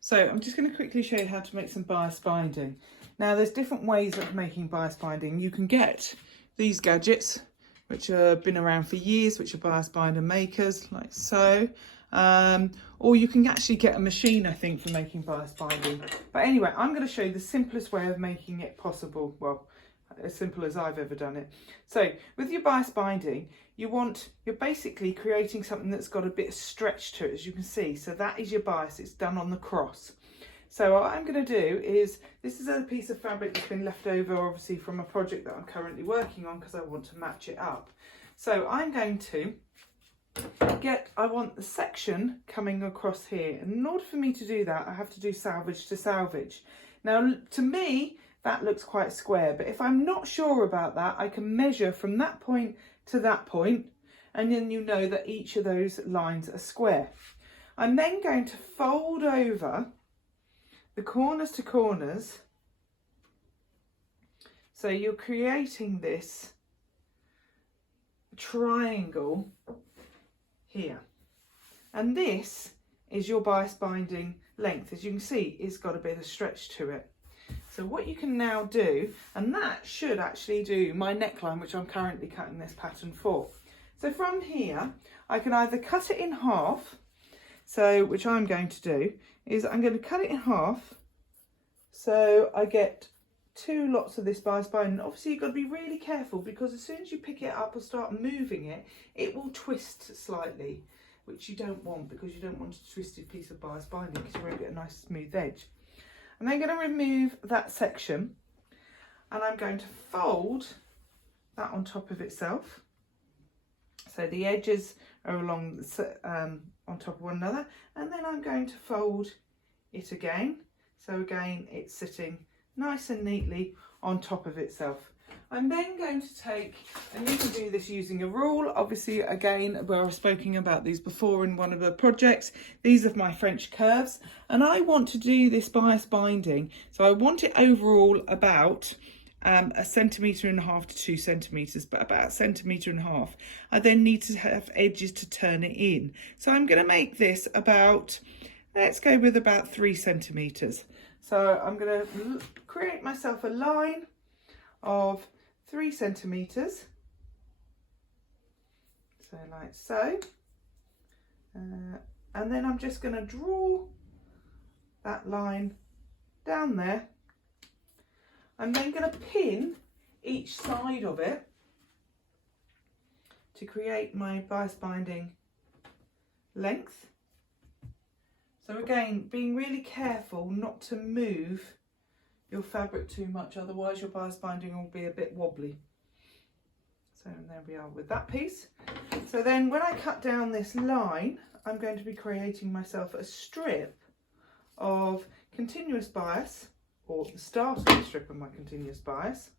So I'm just going to quickly show you how to make some bias binding. Now there's different ways of making bias binding. You can get these gadgets, which have been around for years, which are bias binder makers, like so. Or you can actually get a machine, I think, for making bias binding. But anyway, I'm going to show you the simplest way of making it possible. Well, as simple as I've ever done it. So with your bias binding, you're basically creating something that's got a bit of stretch to it, as you can see. So that is your bias. It's done on the cross. So what I'm going to do is, this is a piece of fabric that's been left over obviously from a project that I'm currently working on because I want to match it up. So I'm going to I want the section coming across here, and in order for me to do that I have to do salvage to salvage. Now to me that looks quite square, but if I'm not sure about that, I can measure from that point to that point, and then you know that each of those lines are square. I'm then going to fold over the corners to corners, so you're creating this triangle here, and this is your bias binding length. As you can see, it's got a bit of stretch to it. So what you can now do, and that should actually do my neckline, which I'm currently cutting this pattern for. So from here I can either cut it in half, so which I'm going to do is I'm going to cut it in half so I get two lots of this bias binding. Obviously you've got to be really careful, because as soon as you pick it up or start moving it, it will twist slightly, which you don't want, because you don't want a twisted piece of bias binding because you won't get a nice smooth edge. I'm then going to remove that section, and I'm going to fold that on top of itself. So the edges are along on top of one another, and then I'm going to fold it again. So again, it's sitting nice and neatly on top of itself. I'm then going to take, and you can do this using a rule, obviously again, where I've spoken about these before in one of the projects. These are my French curves, and I want to do this bias binding, so I want it overall about 1.5 centimetres to 2 centimetres, but about 1.5 centimetres. I then need to have edges to turn it in, so I'm going to make this about, let's go with about 3 centimetres. So I'm going to create myself a line of 3 centimetres, so like so, and then I'm just going to draw that line down there. I'm then going to pin each side of it to create my bias binding length. So again, being really careful not to move your fabric too much, otherwise your bias binding will be a bit wobbly. So there we are with that piece. So then when I cut down this line, I'm going to be creating myself a strip of continuous bias, or the start of the strip of my continuous bias,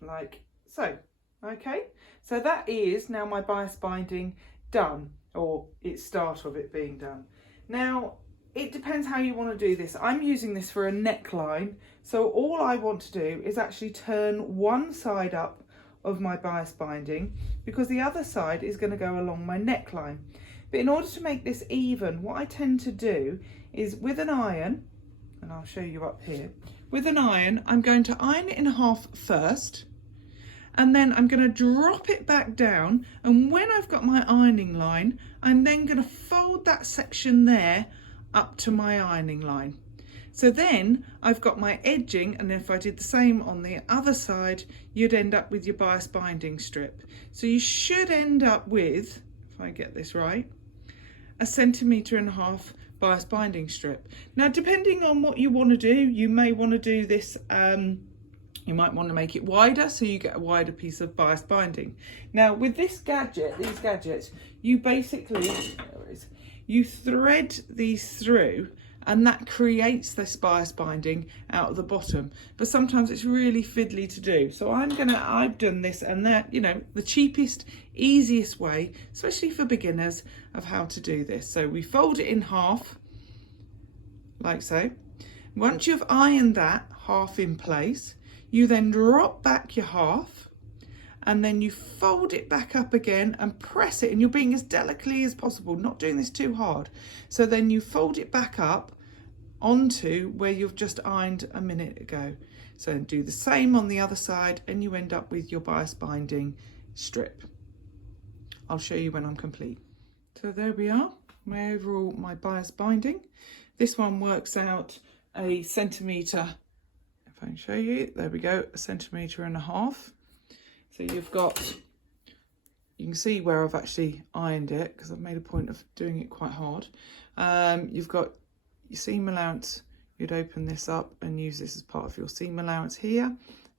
like so. Okay, so that is now my bias binding done, or its start of it being done. Now it depends how you want to do this. I'm using this for a neckline, so all I want to do is actually turn one side up of my bias binding, because the other side is going to go along my neckline. But in order to make this even, what I tend to do is with an iron, and I'll show you up here, with an iron I'm going to iron it in half first, and then I'm going to drop it back down, and when I've got my ironing line, I'm then going to fold that section there up to my ironing line. So then I've got my edging, and if I did the same on the other side, you'd end up with your bias binding strip. So you should end up with, if I get this right, 1.5 centimetres bias binding strip. Now depending on what you want to do, you may want to do this, you might want to make it wider so you get a wider piece of bias binding. Now with this gadget, these gadgets, you basically, you thread these through, and that creates this bias binding out of the bottom, but sometimes it's really fiddly to do. So I've done this, and that, you know, the cheapest, easiest way, especially for beginners, of how to do this. So we fold it in half, like so. Once you've ironed that half in place, you then drop back your half, and then you fold it back up again and press it, and you're being as delicately as possible, not doing this too hard. So then you fold it back up onto where you've just ironed a minute ago. So do the same on the other side, and you end up with your bias binding strip. I'll show you when I'm complete. So there we are, my bias binding. This one works out a centimetre, if I can show you, there we go, 1.5 centimetres. So you've got, you can see where I've actually ironed it because I've made a point of doing it quite hard. You've got your seam allowance. You'd open this up and use this as part of your seam allowance here,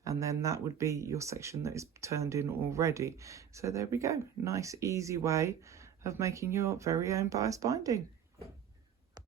and then that would be your section that is turned in already. So there we go, nice easy way of making your very own bias binding.